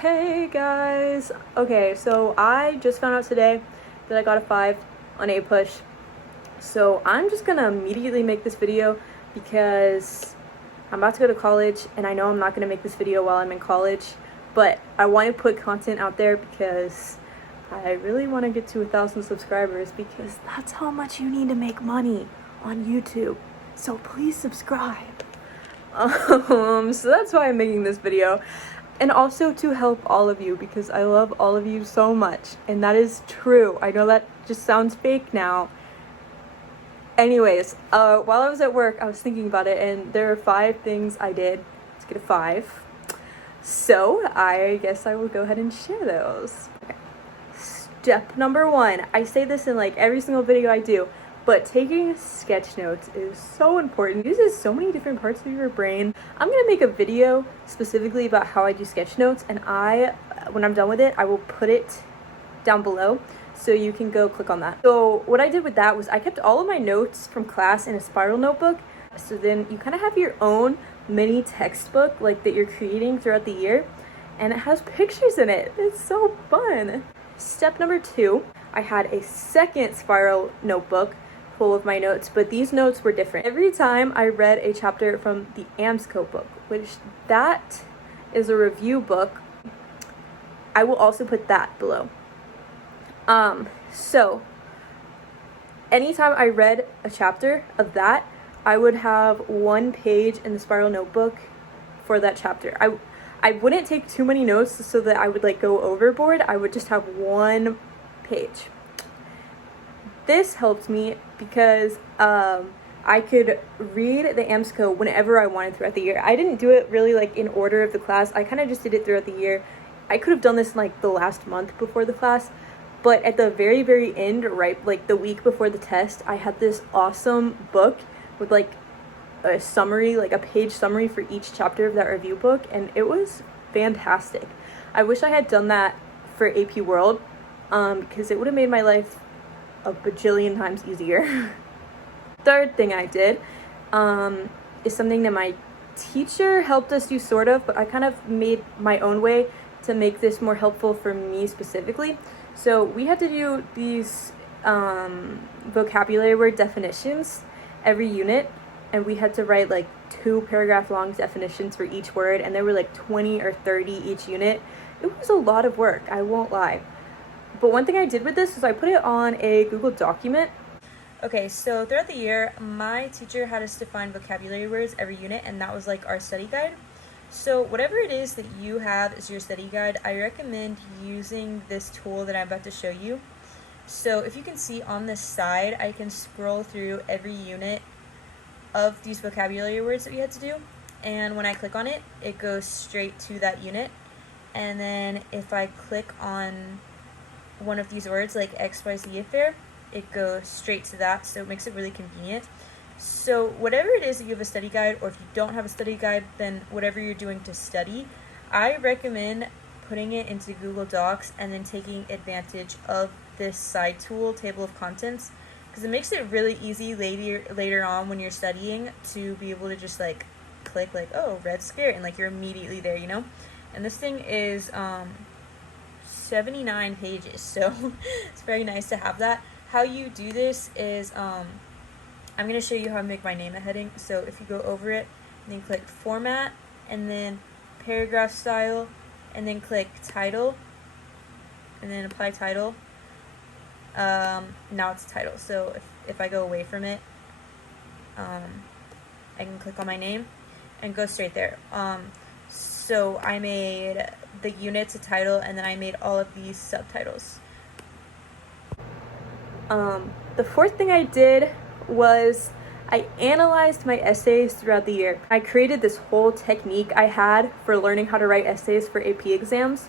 Hey guys! Okay, so I just found out today that I got a 5 on A push. So I'm just gonna immediately make this video because I'm about to go to college and I know I'm not gonna make this video while I'm in college, but I want to put content out there because I really want to get to 1,000 subscribers because that's how much you need to make money on YouTube. So please subscribe. So that's why I'm making this video. And also to help all of you because I love all of you so much. And that is true. I know that just sounds fake now. Anyways, while I was at work, I was thinking about it and there are 5 things I did to get a 5. So I guess I will go ahead and share those. Okay. Step number 1. I say this in like every single video I do. But taking sketch notes is so important. It uses so many different parts of your brain. I'm gonna make a video specifically about how I do sketch notes, and when I'm done with it, I will put it down below so you can go click on that. So what I did with that was I kept all of my notes from class in a spiral notebook. So then you kind of have your own mini textbook like that you're creating throughout the year, and it has pictures in it. It's so fun. Step number 2, I had a second spiral notebook full of my notes, but these notes were different. Every time I read a chapter from the AMSCO book, which that is a review book, I will also put that below. So anytime I read a chapter of that, I would have 1 page in the spiral notebook for that chapter. I wouldn't take too many notes so that I would like go overboard. I would just have 1 page. This helped me because I could read the AMSCO whenever I wanted throughout the year. I didn't do it really like in order of the class. I kind of just did it throughout the year. I could have done this in like the last month before the class, but at the very, very end, right, like the week before the test, I had this awesome book with like a summary, like a page summary for each chapter of that review book, and it was fantastic. I wish I had done that for AP World because it would have made my life a bajillion times easier. Third thing I did is something that my teacher helped us do sort of, but I kind of made my own way to make this more helpful for me specifically. So we had to do these vocabulary word definitions every unit, and we had to write like 2 paragraph long definitions for each word, and there were like 20 or 30 each unit. It was a lot of work, I won't lie. But one thing I did with this is I put it on a Google document. Okay, so throughout the year, my teacher had us define vocabulary words every unit, and that was like our study guide. So whatever it is that you have as your study guide, I recommend using this tool that I'm about to show you. So if you can see on this side, I can scroll through every unit of these vocabulary words that we had to do. And when I click on it, it goes straight to that unit. And then if I click on one of these words like XYZ affair, it goes straight to that, so it makes it really convenient. So whatever it is that you have a study guide, or if you don't have a study guide, then whatever you're doing to study, I recommend putting it into Google Docs and then taking advantage of this side tool, table of contents, because it makes it really easy later on when you're studying to be able to just like click like, oh, red scare, and like you're immediately there, you know. And this thing is 79 pages, so it's very nice to have that. How you do this is I'm going to show you how to make my name a heading. So if you go over it and then click format and then paragraph style and then click title and then apply title, now it's title. So if I go away from it, I can click on my name and go straight there. So I made the units a title, and then I made all of these subtitles. The 4th thing I did was I analyzed my essays throughout the year. I created this whole technique I had for learning how to write essays for AP exams,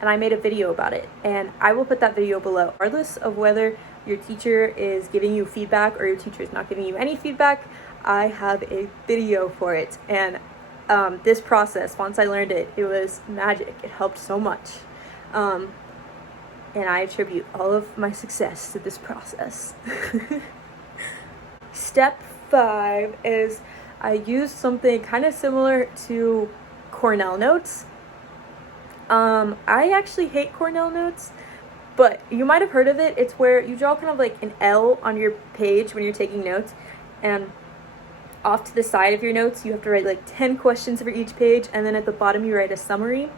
and I made a video about it, and I will put that video below. Regardless of whether your teacher is giving you feedback or your teacher is not giving you any feedback, I have a video for it. And this process, once I learned it, it was magic. It helped so much. And I attribute all of my success to this process. Step 5 is I used something kind of similar to Cornell notes. I actually hate Cornell notes, but you might have heard of it. It's where you draw kind of like an L on your page when you're taking notes, and off to the side of your notes you have to write like 10 questions for each page, and then at the bottom you write a summary.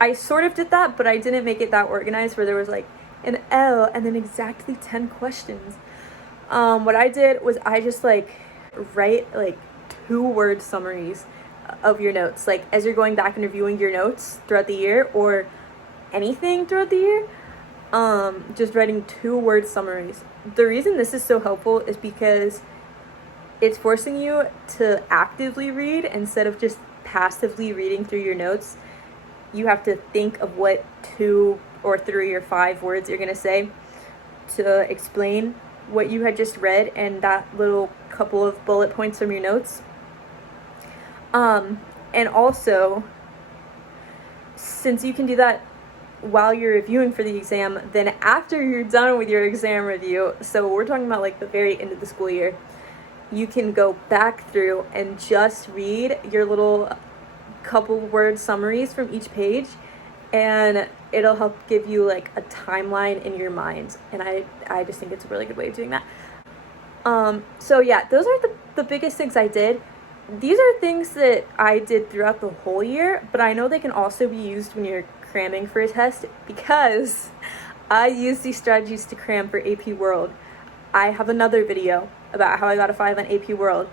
I sort of did that, but I didn't make it that organized where there was like an L and then exactly 10 questions. What I did was I just like write like 2-word summaries of your notes, like as you're going back and reviewing your notes throughout the year or anything throughout the year. Just writing 2-word summaries. The reason this is so helpful is because it's forcing you to actively read instead of just passively reading through your notes. You have to think of what 2 or 3 or 5 words you're gonna say to explain what you had just read and that little couple of bullet points from your notes. And also, since you can do that while you're reviewing for the exam, then after you're done with your exam review, so we're talking about like the very end of the school year, you can go back through and just read your little couple word summaries from each page, and it'll help give you like a timeline in your mind, and I just think it's a really good way of doing that. So yeah, those are the biggest things I did. These are things that I did throughout the whole year, but I know they can also be used when you're cramming for a test, because I use these strategies to cram for AP World. I have another video about how I got a 5 on AP World.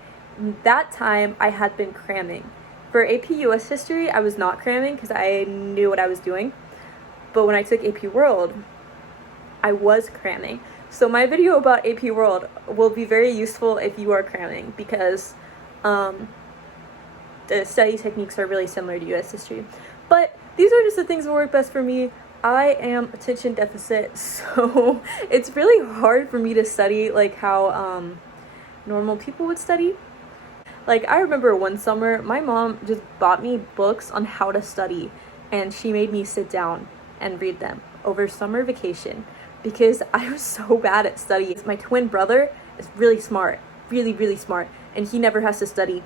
That time I had been cramming. For AP US History, I was not cramming because I knew what I was doing. But when I took AP World, I was cramming. So my video about AP World will be very useful if you are cramming, because the study techniques are really similar to US History. But these are just the things that work best for me. I am attention deficit, so it's really hard for me to study like how normal people would study. Like, I remember one summer, my mom just bought me books on how to study, and she made me sit down and read them over summer vacation because I was so bad at studying. My twin brother is really smart, really, really smart, and he never has to study.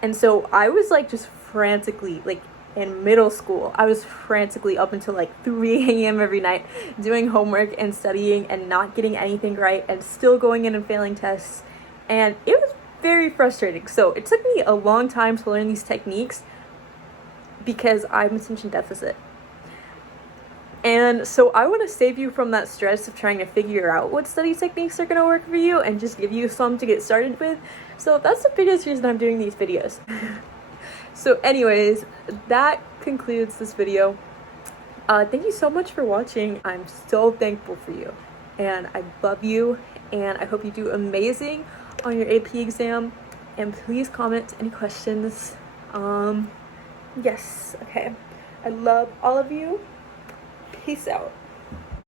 And so I was like just frantically, like in middle school, I was frantically up until like 3 a.m. every night doing homework and studying and not getting anything right and still going in and failing tests. And it was very frustrating. So it took me a long time to learn these techniques because I'm attention deficit. And so I want to save you from that stress of trying to figure out what study techniques are going to work for you and just give you some to get started with. So that's the biggest reason I'm doing these videos. So anyways, that concludes this video. Thank you so much for watching. I'm so thankful for you, and I love you, and I hope you do amazing on your AP exam. And please comment any questions. Yes, okay. I love all of you. Peace out.